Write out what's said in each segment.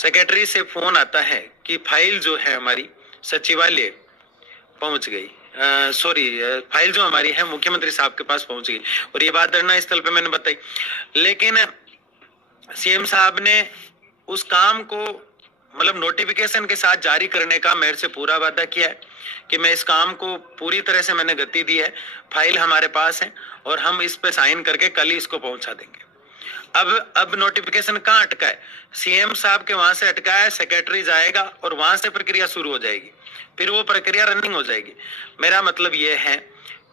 Secretary से phone आता है कि फाइल जो है हमारी सचिवालय पहुंच गई, सॉरी, फाइल जो हमारी है मुख्यमंत्री साहब के पास पहुंच गई। और ये बात धरना स्थल पे मैंने बताई, लेकिन सीएम साहब ने उस काम को मतलब नोटिफिकेशन के साथ जारी करने का मेरे से पूरा वादा किया है कि मैं इस काम को पूरी तरह से मैंने गति दी है, फाइल हमारे पास है और हम इस पे साइन करके कल ही इसको पहुंचा देंगे। अब नोटिफिकेशन कहाँ अटका है? सीएम साहब के वहां से अटका है, सेक्रेटरी जाएगा और वहां से प्रक्रिया शुरू हो जाएगी, फिर वो प्रक्रिया रनिंग हो जाएगी। मेरा मतलब ये है,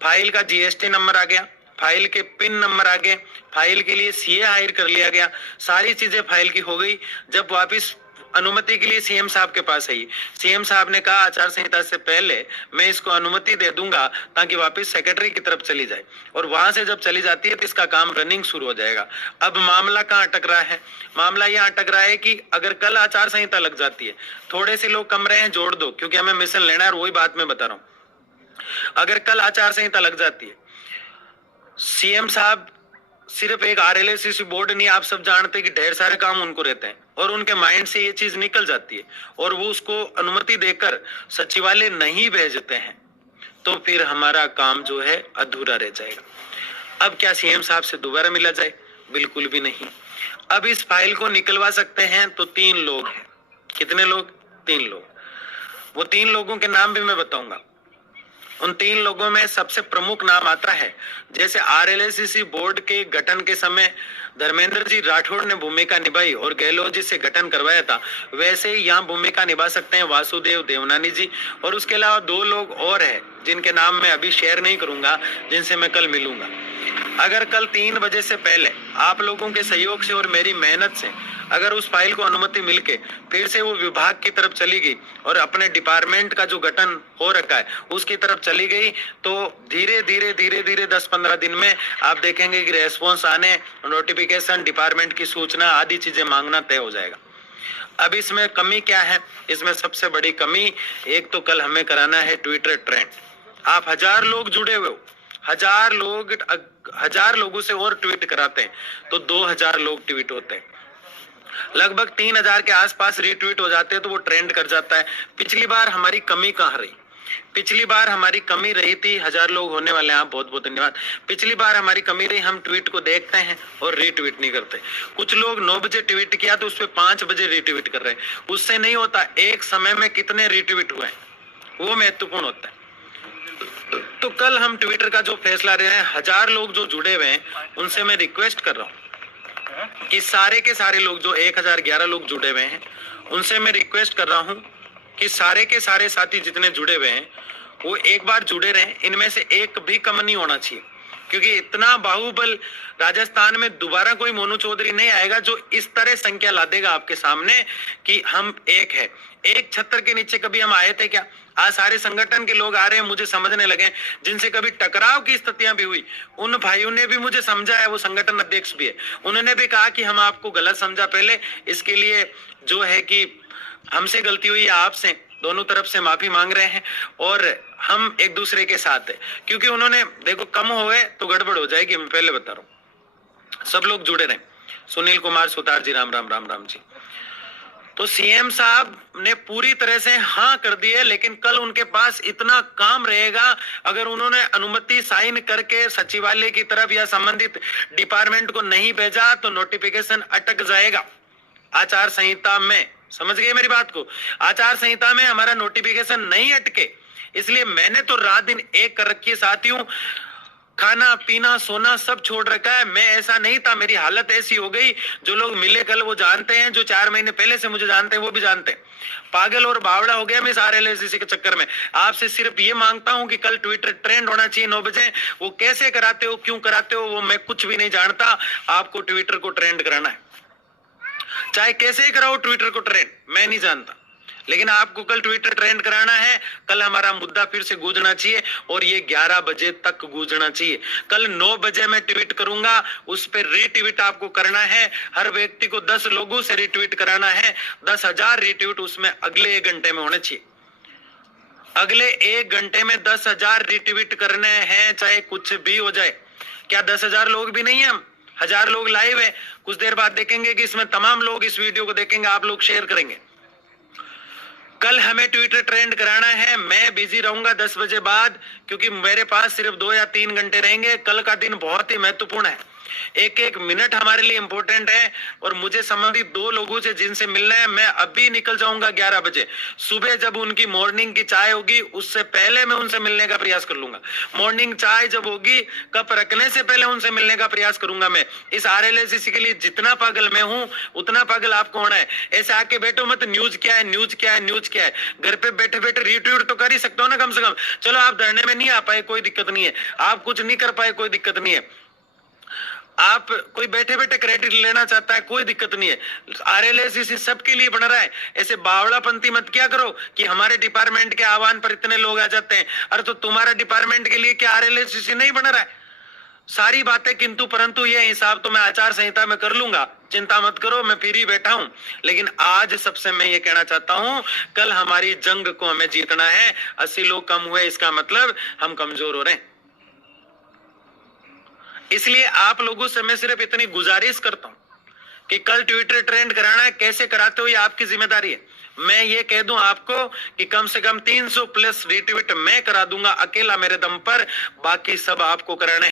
फाइल का जीएसटी नंबर आ गया, फाइल के पिन नंबर आ गए, फाइल के लिए सीए हायर कर लिया गया, सारी चीजें फाइल की हो गई। जब वापिस अनुमति के लिए सीएम साहब के पास आई, सीएम साहब ने कहा आचार संहिता से पहले मैं इसको अनुमति दे दूंगा ताकि वापस सेक्रेटरी की तरफ चली जाए, और वहां से जब चली जाती है तो इसका काम रनिंग शुरू हो जाएगा। अब मामला कहाँ अटक रहा है? मामला यहाँ अटक रहा है कि अगर कल आचार संहिता लग जाती है, थोड़े से लोग कम रहे हैं जोड़ दो, क्योंकि हमें मिशन लेना है और वही बात मैं बता रहा हूं। अगर कल आचार संहिता लग जाती है, सीएम साहब सिर्फ एक आरएलएससी बोर्ड नहीं, आप सब जानते कि ढेर सारे काम उनको रहते हैं और उनके माइंड से ये चीज निकल जाती है और वो उसको अनुमति देकर सचिवालय नहीं भेजते हैं, तो फिर हमारा काम जो है अधूरा रह जाएगा। अब क्या सीएम साहब से दोबारा मिला जाए? बिल्कुल भी नहीं। अब इस फाइल को निकलवा सकते हैं तो 3 लोग हैं। कितने लोग? 3 लोग। वो 3 लोगों के नाम भी मैं बताऊंगा। उन 3 लोगों में सबसे प्रमुख नाम आता है, जैसे आरएलएससी बोर्ड के गठन के समय धर्मेंद्र जी राठौड़ ने भूमिका निभाई और गहलोत जी से गठन करवाया था, वैसे ही यहाँ भूमिका निभा सकते हैं वासुदेव देवनानी जी। और उसके अलावा 2 लोग और हैं जिनके नाम मैं अभी शेयर नहीं करूंगा, जिनसे मैं कल मिलूंगा। अगर कल 3 बजे से पहले आप लोगों के सहयोग से और मेरी मेहनत से अगर उस फाइल को अनुमति मिलके फिर से वो विभाग की तरफ चली गई और अपने डिपार्टमेंट का जो गठन हो रखा है उसकी तरफ चली गई, तो धीरे धीरे 10-15 दिन में आप देखेंगे कि रेस्पॉन्स आने, नोटिफिकेशन, डिपार्टमेंट की सूचना आदि चीजें मांगना तय हो जाएगा। अब इसमें कमी क्या है? इसमें सबसे बड़ी कमी, एक तो कल हमें कराना है ट्विटर ट्रेंड। आप 1000 लोग जुड़े हुए हो, 1000 लोगों से और ट्वीट कराते हैं तो 2000 लोग ट्वीट होते हैं, लगभग 3000 के आसपास रीट्वीट हो जाते हैं तो वो ट्रेंड कर जाता है। पिछली बार हमारी कमी कहाँ रही? पिछली बार हमारी कमी रही थी, 1000 लोग होने वाले हैं, आप बहुत बहुत धन्यवाद। पिछली बार हमारी कमी रही, हम ट्वीट को देखते हैं और रीट्वीट नहीं करते। कुछ लोग 9 बजे ट्वीट किया तो उस पर 5 बजे रीट्वीट कर रहे हैं, उससे नहीं होता। एक समय में कितने रीट्वीट हुए वो महत्वपूर्ण होता है। तो कल हम ट्विटर का जो फैसला ले रहे हैं, 1000 लोग जो जुड़े हुए हैं उनसे मैं रिक्वेस्ट कर रहा हूँ कि सारे के सारे लोग जो 1011 लोग जुड़े हुए हैं उनसे मैं रिक्वेस्ट कर रहा हूं कि सारे के सारे साथी जितने जुड़े हुए हैं वो एक बार जुड़े रहें। इनमें से एक भी कम नहीं होना चाहिए, क्योंकि इतना बाहुबल राजस्थान में दोबारा कोई मोनू चौधरी नहीं आएगा जो इस तरह संख्या ला देगा आपके सामने कि हम एक है। एक छत्र के नीचे कभी हम आए थे क्या? आज सारे संगठन के लोग आ रहे हैं, मुझे समझने लगे, जिनसे कभी टकराव की स्थितियां भी हुई उन भाइयों ने भी मुझे समझा है, वो संगठन अध्यक्ष भी है, उन्होंने भी कहा कि हम आपको गलत समझा पहले, इसके लिए जो है कि हमसे गलती हुई, आपसे दोनों तरफ से माफी मांग रहे हैं और हम एक दूसरे के साथ है। क्योंकि उन्होंने देखो कम हो गए तो गड़बड़ हो जाएगी, मैं पहले बता रहा हूं। सब लोग जुड़े रहे। सुनील कुमार सुतार जी, राम राम राम राम जी। तो सीएम साहब ने पूरी तरह से हाँ कर दी है, लेकिन कल उनके पास इतना काम रहेगा, अगर उन्होंने अनुमति साइन करके सचिवालय की तरफ या संबंधित डिपार्टमेंट को नहीं भेजा तो नोटिफिकेशन अटक जाएगा आचार संहिता में। समझ गए मेरी बात को? आचार संहिता में हमारा नोटिफिकेशन नहीं अटके, इसलिए मैंने तो रात दिन एक कर रखी है साथियों, खाना पीना सोना सब छोड़ रखा है। मैं ऐसा नहीं था, मेरी हालत ऐसी हो गई, जो लोग मिले कल वो जानते हैं, जो 4 महीने पहले से मुझे जानते हैं वो भी जानते हैं। पागल और बावड़ा हो गया मैं इस आरएलएससी के चक्कर में। आपसे सिर्फ ये मांगता हूं कि कल ट्विटर ट्रेंड होना चाहिए 9 बजे। वो कैसे कराते हो, क्यों कराते हो, वो मैं कुछ भी नहीं जानता। आपको ट्विटर को ट्रेंड कराना है, चाहे कैसे ही कराओ ट्विटर को ट्रेंड, मैं नहीं जानता, लेकिन आपको कल ट्विटर ट्रेंड कराना है। कल हमारा मुद्दा फिर से गूंजना चाहिए और ये 11 बजे तक गूंजना चाहिए। कल 9 बजे मैं ट्वीट करूंगा, उस पर रीट्वीट आपको करना है। हर व्यक्ति को 10 लोगों से रीट्वीट कराना है। 10,000 रीट्वीट उसमें अगले 1 घंटे में होने चाहिए। अगले 1 घंटे में 10,000 रीट्वीट करने हैं, चाहे कुछ भी हो जाए। क्या 10,000 लोग भी नहीं है हम? 1000 लोग लाइव है, कुछ देर बाद देखेंगे कि इसमें तमाम लोग इस वीडियो को देखेंगे, आप लोग शेयर करेंगे। कल हमें ट्विटर ट्रेंड कराना है, मैं बिजी रहूंगा 10 बजे बाद, क्योंकि मेरे पास सिर्फ 2 या 3 घंटे रहेंगे। कल का दिन बहुत ही महत्वपूर्ण है, एक एक मिनट हमारे लिए इंपॉर्टेंट है। और मुझे संबंधित 2 लोगों से जिनसे मिलना है, मैं अभी निकल जाऊंगा 11 बजे। सुबह जब उनकी मॉर्निंग की चाय होगी उससे पहले मैं उनसे मिलने का प्रयास कर लूंगा। मॉर्निंग चाय जब होगी, कप रखने से पहले उनसे मिलने का प्रयास करूंगा। मैं इस RLSCC के लिए जितना पागल मैं हूं उतना पागल आपको होना है। ऐसे आके बैठो मत, न्यूज क्या है, न्यूज क्या है, न्यूज क्या है। घर पे बैठे बैठे रीट्वीट तो कर ही सकते हो ना कम से कम। चलो आप धरने में नहीं आ पाए, कोई दिक्कत नहीं है, आप कुछ नहीं कर पाए, कोई दिक्कत नहीं है। आप कोई बैठे बैठे क्रेडिट लेना चाहता है, कोई दिक्कत नहीं है। RLSCC सबके लिए बन रहा है। ऐसे बावड़ापंती मत क्या करो कि हमारे डिपार्टमेंट के आह्वान पर इतने लोग आ जाते हैं। अरे तो तुम्हारा डिपार्टमेंट के लिए क्या RLSCC नहीं बन रहा है? सारी बातें किंतु परंतु ये हिसाब तो मैं आचार संहिता में कर लूंगा, चिंता मत करो, मैं फिर ही बैठा हूं। लेकिन आज सबसे मैं ये कहना चाहता हूं, कल हमारी जंग को हमें जीतना है। 80 लोग कम हुए इसका मतलब हम कमजोर हो रहे हैं। इसलिए आप लोगों से मैं सिर्फ इतनी गुजारिश करता हूं कि कल ट्विटर ट्रेंड कराना है, कैसे कराते हो ये आपकी जिम्मेदारी है। मैं ये कह दूं आपको कि कम से कम 300 प्लस रीट्वीट मैं करा दूंगा अकेला मेरे दम पर, बाकी सब आपको कराना है।